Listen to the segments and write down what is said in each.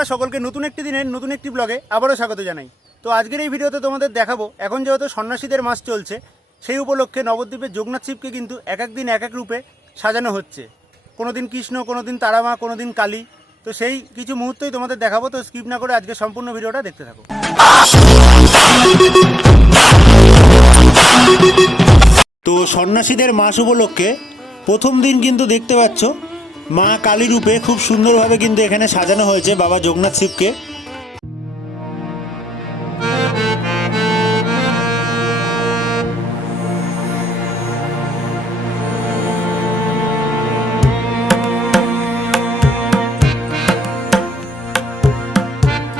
বন্ধুরা, সকলকে নতুন একটি দিনের, নতুন একটি ব্লগে আবারও স্বাগত জানাই। তো আজকের এই ভিডিওতে তোমাদের দেখাবো, এখন যেহেতু সন্ন্যাসীদের মাস চলছে, সেই উপলক্ষে নবদ্বীপের যোগনাথ শিবকে কিন্তু এক এক দিন, এক এক রূপে সাজানো হচ্ছে। কোনো দিন কৃষ্ণ কোনো দিন তারামা কোনো দিন কালী। তো সেই কিছু মুহূর্তই তোমাদের দেখাবো, তো স্কিপ না করে আজকে সম্পূর্ণ ভিডিওটা দেখতে থাকো। তো সন্ন্যাসীদের মাস উপলক্ষে প্রথম দিন কিন্তু দেখতে পাচ্ছ মা কালী রূপে খুব সুন্দরভাবে কিন্তু এখানে সাজানো হয়েছে বাবা জগন্নাথ শিবকে।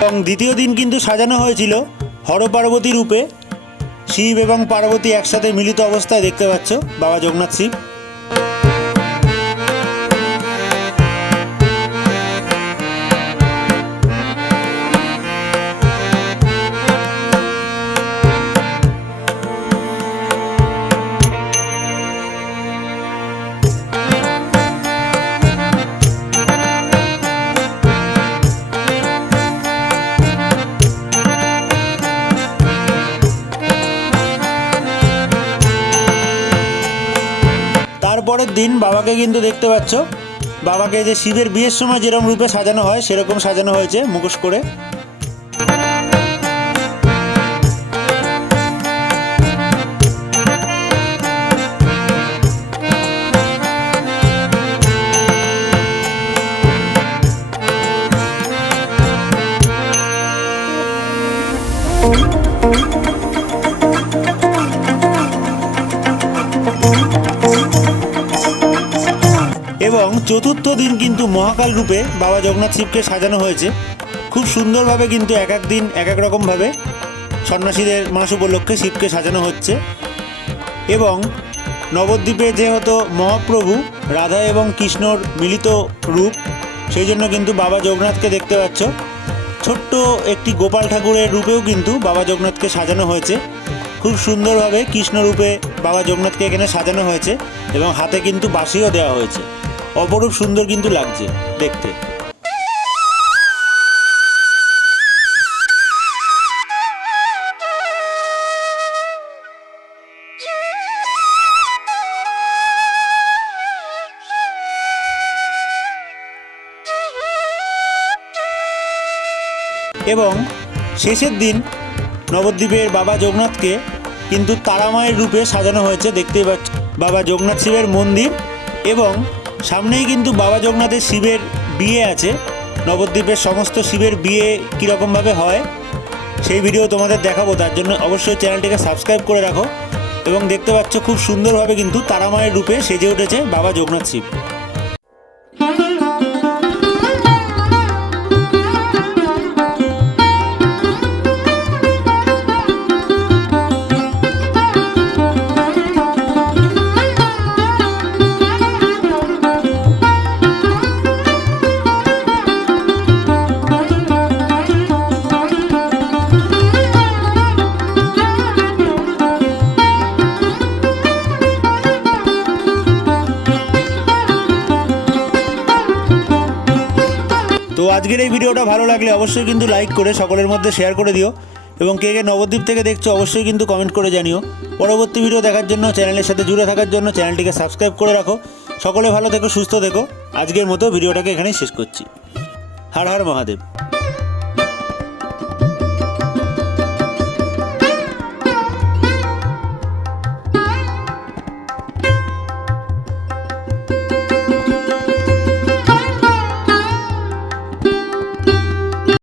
এবং দ্বিতীয় দিন কিন্তু সাজানো হয়েছিল হর পার্বতী রূপে। শিব এবং পার্বতী একসাথে মিলিত অবস্থায় দেখতে পাচ্ছ বাবা জগন্নাথ শিব। তারপরের দিন বাবাকে কিন্তু দেখতে পাচ্ছ। বাবাকে যে শিবের বিয়ের সময় যেরকম রূপে সাজানো হয়, সেরকম সাজানো হয়েছে মুখোশ করে এবং চতুর্থ দিন কিন্তু মহাকাল রূপে বাবা জগন্নাথ শিবকে সাজানো হয়েছে। খুব সুন্দরভাবে কিন্তু এক এক দিন, এক এক রকমভাবে সন্ন্যাসীদের মাস উপলক্ষে শিবকে সাজানো হচ্ছে। এবং নবদ্বীপে যেহেতু মহাপ্রভু রাধা এবং কৃষ্ণর মিলিত রূপ, সেই জন্য কিন্তু বাবা জগন্নাথকে দেখতে পাচ্ছ। ছোট্ট একটি গোপাল ঠাকুরের রূপেও কিন্তু বাবা জগন্নাথকে সাজানো হয়েছে। খুব সুন্দরভাবে কৃষ্ণরূপে বাবা জগন্নাথকে এখানে সাজানো হয়েছে এবং হাতে কিন্তু বাঁশিও দেওয়া হয়েছে। অপরূপ সুন্দর কিন্তু লাগছে, দেখতে। এবং শেষের দিন নবদ্বীপের বাবা জগন্নাথকে কিন্তু তারামায়ের রূপে সাজানো হয়েছে, দেখতেই পাচ্ছ। বাবা জগন্নাথ শিবের মন্দির এবং সামনেই কিন্তু বাবা জগন্নাথের শিবের বিয়ে আছে। নবদ্বীপের সমস্ত শিবের বিয়ে কীরকমভাবে হয়, সেই ভিডিও তোমাদের দেখাবো। তার জন্য অবশ্যই চ্যানেলটিকে সাবস্ক্রাইব করে রাখো এবং দেখতে পাচ্ছ খুব সুন্দরভাবে কিন্তু তারামায়ের রূপে সেজে উঠেছে বাবা জগন্নাথ শিব। তো আজকের এই ভিডিওটা ভালো লাগলে অবশ্যই কিন্তু লাইক করে সকলের মধ্যে শেয়ার করে দিও এবং কে কে নবদ্বীপ থেকে দেখছ অবশ্যই কিন্তু কমেন্ট করে জানিও। পরবর্তী ভিডিও দেখার জন্য চ্যানেলের সাথে জুড়ে থাকার জন্য চ্যানেলটিকে সাবস্ক্রাইব করে রাখো। সকলে ভালো থেকো, সুস্থ থেকো। আজকের মতো ভিডিওটাকে এখানেই শেষ করছি। হর হর মহাদেব।